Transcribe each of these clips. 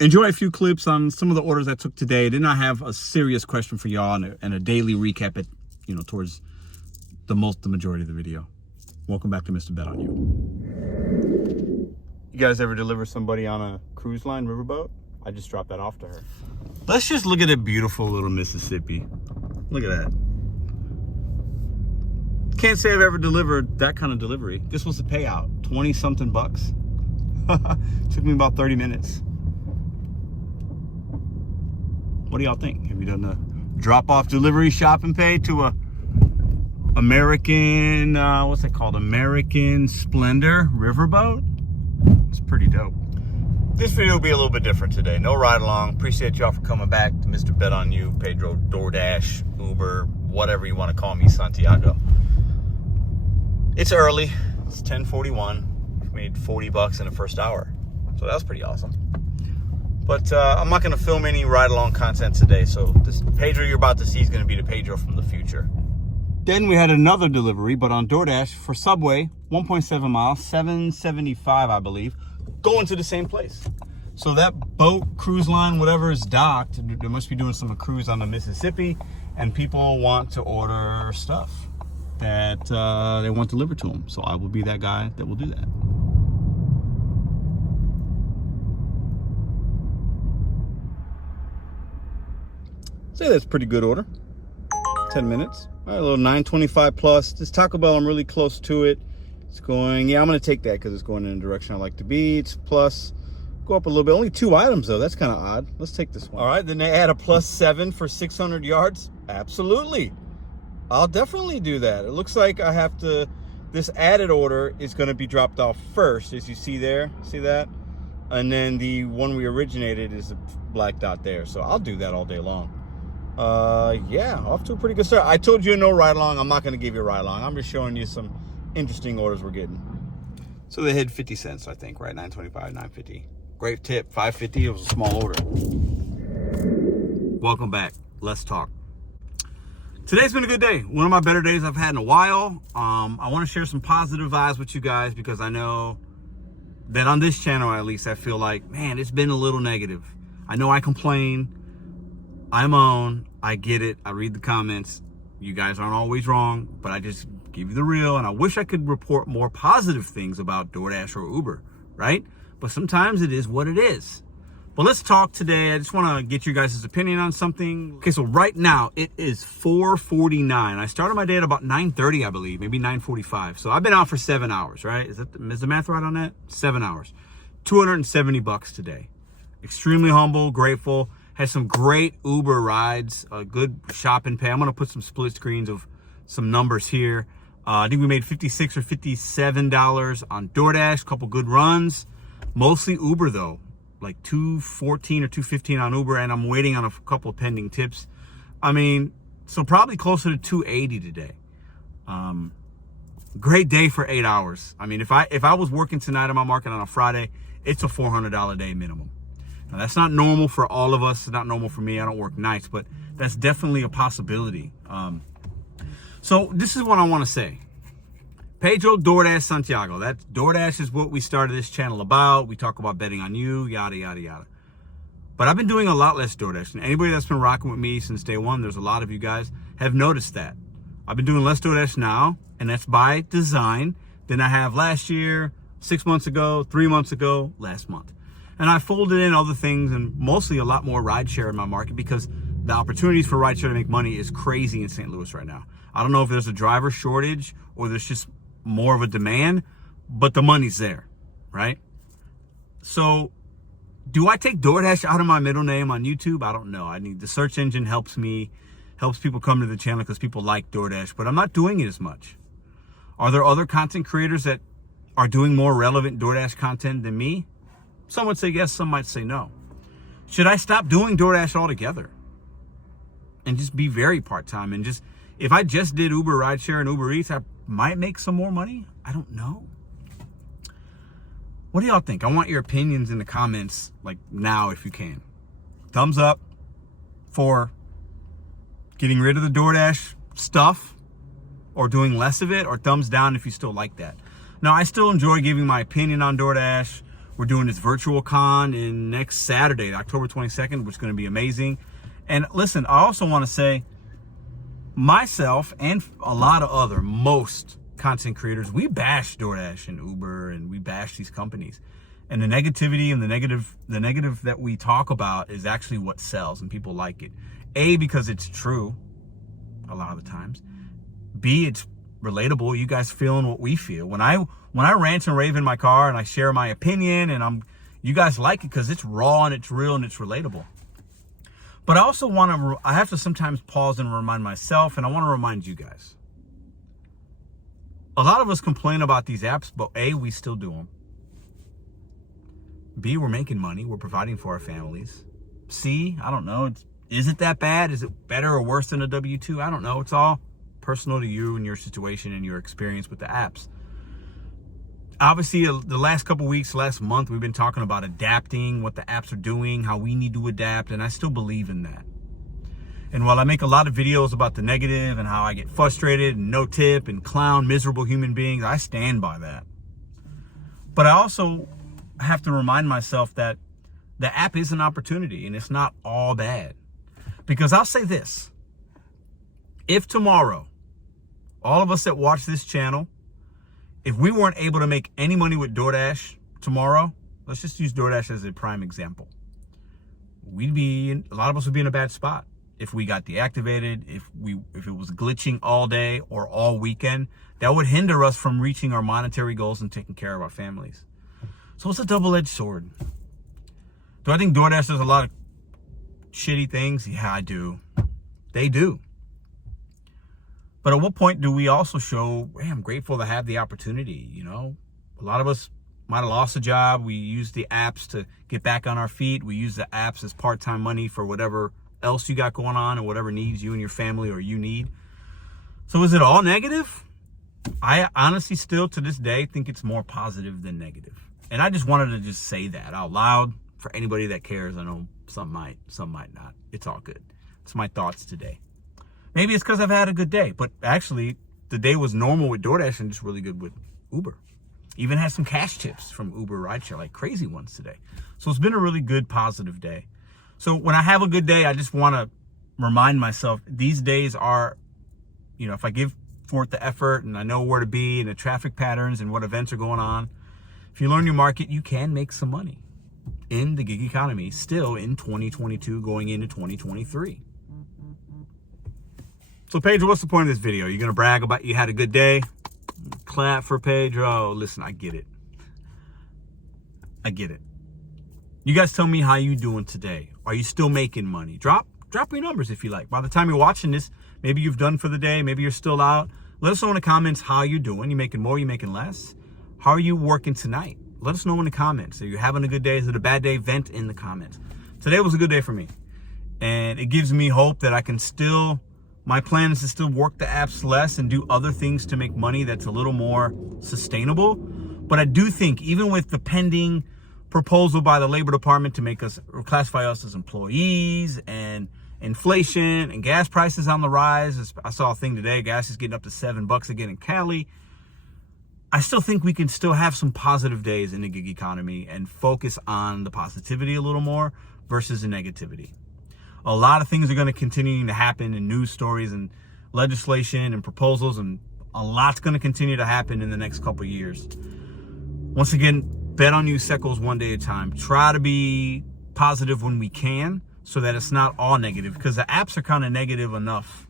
enjoy a few clips on some of the orders I took today. Then I have a serious question for y'all and a daily recap at, towards the majority of the video. Welcome back to Mr. Bet on You. You guys ever deliver somebody on a cruise line riverboat? I just dropped that off to her. Let's just look at a beautiful little Mississippi. Look at that. Can't say I've ever delivered that kind of delivery. This was the payout, 20 something bucks. Took me about 30 minutes. What do y'all think? Have you done the drop-off delivery shop and pay to a American, what's it called? American Splendor riverboat? It's pretty dope. This video will be a little bit different today. No ride along. Appreciate y'all for coming back to Mr. Bet on You, Pedro, DoorDash, Uber, whatever you want to call me, Santiago. It's early. It's 10:41. Made 40 bucks in the first hour. So that was pretty awesome. But I'm not going to film any ride-along content today. So this Pedro you're about to see is going to be the Pedro from the future. Then we had another delivery, but on DoorDash for Subway, 1.7 miles, $7.75, I believe, going to the same place. So that boat, cruise line, whatever is docked, they must be doing some cruise on the Mississippi, and people want to order stuff that they want delivered to them. So I will be that guy that will do that. Say that's a pretty good order. 10 minutes. All right, a little 925 plus. This Taco Bell, I'm really close to it. It's going, yeah, I'm going to take that because it's going in the direction I like to be. It's plus, go up a little bit. Only 2 items, though. That's kind of odd. Let's take this one. All right, then they add a +7 for 600 yards. Absolutely. I'll definitely do that. It looks like I have to, this added order is going to be dropped off first, as you see there. See that? And then the one we originated is a black dot there. So I'll do that all day long. Yeah, off to a pretty good start. I told you no ride along. I'm not going to give you a ride along. I'm just showing you some interesting orders we're getting. So they hit 50 cents, I think, right? 9.25, 9.50. Great tip, 5.50. It was a small order. Welcome back. Let's talk. Today's been a good day. One of my better days I've had in a while. I want to share some positive vibes with you guys because I know that on this channel, at least, I feel like, man, it's been a little negative. I know I complain. I moan. I get it. I read the comments. You guys aren't always wrong, but I just give you the real. And I wish I could report more positive things about DoorDash or Uber, right? But sometimes it is what it is. But let's talk today. I just want to get you guys' opinion on something. Okay, so right now it is 4:49. I started my day at about 9:30, I believe, maybe 9:45. So I've been out for 7 hours, right? Is the math right on that? 7 hours. 270 bucks today. Extremely humble, grateful. Had some great Uber rides, a good shop and pay. I'm gonna put some split screens of some numbers here. I think we made $56 or $57 on DoorDash, a couple good runs. Mostly Uber though, like $214 or $215 on Uber, and I'm waiting on a couple pending tips. I mean, so probably closer to $280 today. Great day for 8 hours. I mean, if I was working tonight on my market on a Friday, it's a $400 day minimum. Now, that's not normal for all of us. It's not normal for me. I don't work nights, but that's definitely a possibility. So this is what I want to say. Pedro, DoorDash, Santiago. That DoorDash is what we started this channel about. We talk about betting on you, yada, yada, yada. But I've been doing a lot less DoorDash. And anybody that's been rocking with me since day one, there's a lot of you guys have noticed that. I've been doing less DoorDash now, and that's by design than I have last year, 6 months ago, 3 months ago, last month. And I folded in other things and mostly a lot more rideshare in my market because the opportunities for rideshare to make money is crazy in St. Louis right now. I don't know if there's a driver shortage or there's just more of a demand, but the money's there, right? So do I take DoorDash out of my middle name on YouTube? I don't know. I need the search engine helps people come to the channel because people like DoorDash, but I'm not doing it as much. Are there other content creators that are doing more relevant DoorDash content than me? Some would say yes, some might say no. Should I stop doing DoorDash altogether and just be very part-time and just, if I just did Uber rideshare and Uber Eats, I might make some more money? I don't know. What do y'all think? I want your opinions in the comments, like now if you can. Thumbs up for getting rid of the DoorDash stuff or doing less of it, or thumbs down if you still like that. Now, I still enjoy giving my opinion on DoorDash, We're doing this virtual con in next Saturday, October 22nd, which is going to be amazing. And listen, I also want to say, myself and a lot of most content creators, we bash DoorDash and Uber, and we bash these companies. And the negativity and the negative that we talk about is actually what sells, and people like it. A, because it's true a lot of the times. B, it's relatable. You guys feeling what we feel. When I rant and rave in my car and I share my opinion, and you guys like it because it's raw and it's real and it's relatable. But I also I have to sometimes pause and remind myself, and I want to remind you guys. A lot of us complain about these apps, but A, we still do them. B, we're making money. We're providing for our families. C, I don't know. Is it that bad? Is it better or worse than a W-2? I don't know. It's all personal to you and your situation and your experience with the apps. Obviously, the last couple weeks, last month, we've been talking about adapting, what the apps are doing, how we need to adapt, and I still believe in that. And while I make a lot of videos about the negative and how I get frustrated and no tip and clown miserable human beings, I stand by that. But I also have to remind myself that the app is an opportunity and it's not all bad. Because I'll say this, if tomorrow, all of us that watch this channel, if we weren't able to make any money with DoorDash tomorrow, let's just use DoorDash as a prime example. A lot of us would be in a bad spot. If we got deactivated, if it was glitching all day or all weekend, that would hinder us from reaching our monetary goals and taking care of our families. So it's a double-edged sword. Do I think DoorDash does a lot of shitty things? Yeah, I do. They do. But at what point do we also show, hey, I'm grateful to have the opportunity, you know? A lot of us might have lost a job. We use the apps to get back on our feet. We use the apps as part-time money for whatever else you got going on and whatever needs you and your family or you need. So is it all negative? I honestly still to this day think it's more positive than negative. And I just wanted to just say that out loud for anybody that cares. I know some might not. It's all good. It's my thoughts today. Maybe it's because I've had a good day, but actually the day was normal with DoorDash and just really good with Uber. Even had some cash tips from Uber rideshare, like crazy ones today. So it's been a really good, positive day. So when I have a good day, I just want to remind myself these days are, you know, if I give forth the effort and I know where to be and the traffic patterns and what events are going on, if you learn your market, you can make some money in the gig economy still in 2022 going into 2023. So Pedro, what's the point of this video? You're going to brag about you had a good day? Clap for Pedro. Listen, I get it. I get it. You guys tell me how you doing today. Are you still making money? Drop your numbers if you like. By the time you're watching this, maybe you've done for the day. Maybe you're still out. Let us know in the comments how you're doing. You making more? You making less? How are you working tonight? Let us know in the comments. Are you having a good day? Is it a bad day? Vent in the comments. Today was a good day for me. And it gives me hope that I can still, my plan is to still work the apps less and do other things to make money that's a little more sustainable. But I do think even with the pending proposal by the Labor Department to make us, or classify us as employees, and inflation and gas prices on the rise. I saw a thing today, gas is getting up to $7 again in Cali. I still think we can still have some positive days in the gig economy and focus on the positivity a little more versus the negativity. A lot of things are going to continue to happen in news stories and legislation and proposals, and a lot's going to continue to happen in the next couple of years. Once again, bet on you secos one day at a time. Try to be positive when we can so that it's not all negative, because the apps are kind of negative enough.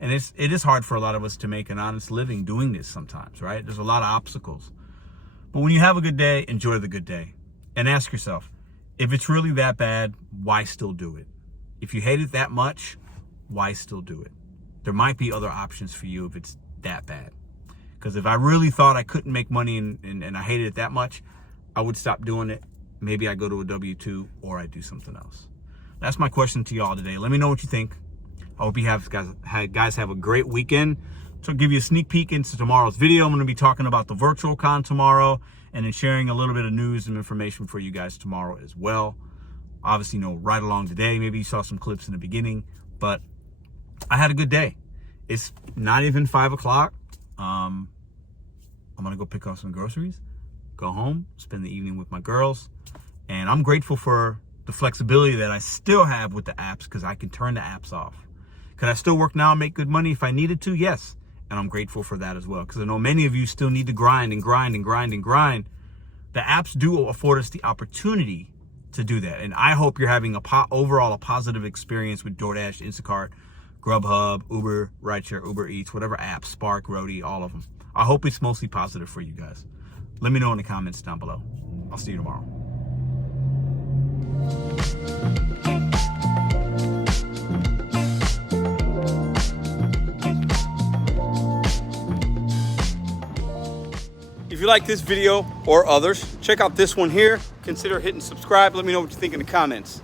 And it is hard for a lot of us to make an honest living doing this sometimes, right? There's a lot of obstacles. But when you have a good day, enjoy the good day. And ask yourself, if it's really that bad, why still do it? If you hate it that much, why still do it? There might be other options for you if it's that bad. Because if I really thought I couldn't make money and I hated it that much, I would stop doing it. Maybe I go to a W-2 or I do something else. That's my question to y'all today. Let me know what you think. I hope you guys have a great weekend. To give you a sneak peek into tomorrow's video, I'm going to be talking about the virtual con tomorrow and then sharing a little bit of news and information for you guys tomorrow as well. Obviously, right along today. Maybe you saw some clips in the beginning, but I had a good day. It's not even 5 o'clock. I'm going to go pick up some groceries. go home, spend the evening with my girls. And I'm grateful for the flexibility that I still have with the apps, because I can turn the apps off. Could I still work now and make good money if I needed to? Yes. And I'm grateful for that as well, because I know many of you still need to grind and grind and grind and grind. The apps do afford us the opportunity to do that. And I hope you're having overall a positive experience with DoorDash, Instacart, Grubhub, Uber, Rideshare, Uber Eats, whatever app, Spark, Roadie, all of them. I hope it's mostly positive for you guys. Let me know in the comments down below. I'll see you tomorrow. If you like this video or others, check out this one here. Consider hitting subscribe. Let me know what you think in the comments.